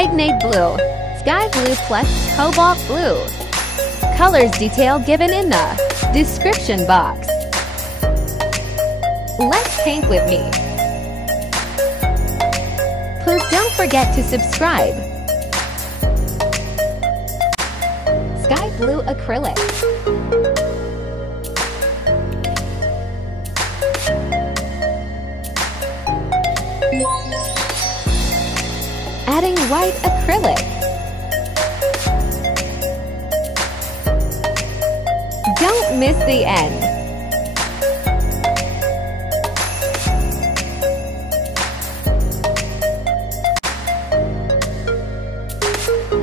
Titanate blue, sky blue plus cobalt blue. Colors detail given in the description box. Let's paint with me. Please don't forget to subscribe. Sky blue acrylic. Adding white acrylic. Don't miss the end.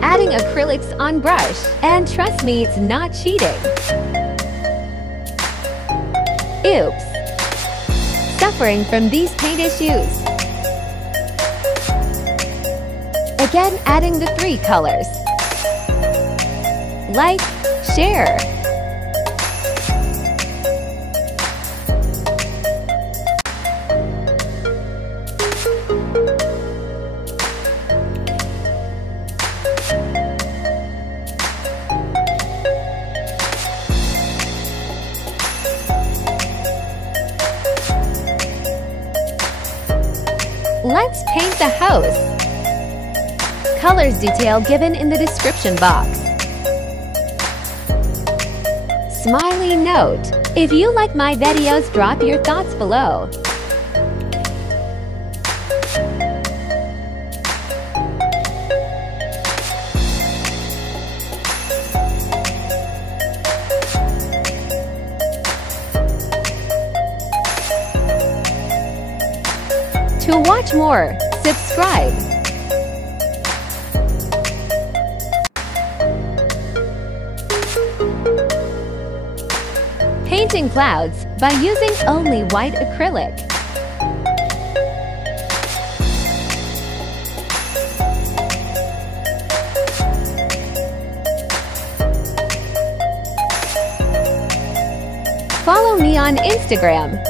Adding acrylics on brush, and trust me, it's not cheating. Oops! Suffering from these paint issues. Again, adding the 3 colors. Like, share. Let's paint the house. Colors detail given in the description box. Smiley note: if you like my videos, drop your thoughts below. To watch more, subscribe. Painting clouds by using only white acrylic. Follow me on Instagram.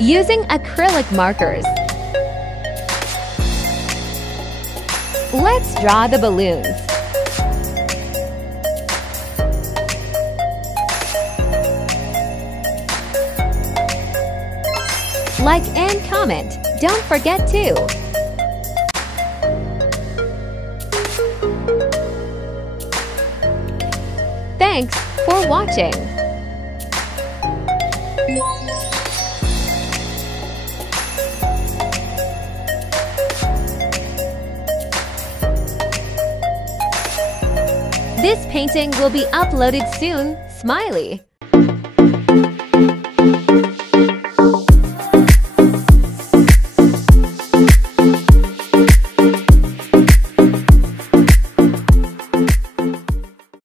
Using acrylic markers. Let's draw the balloons. Like and comment. Don't forget to. Thanks for watching. This painting will be uploaded soon. Smiley.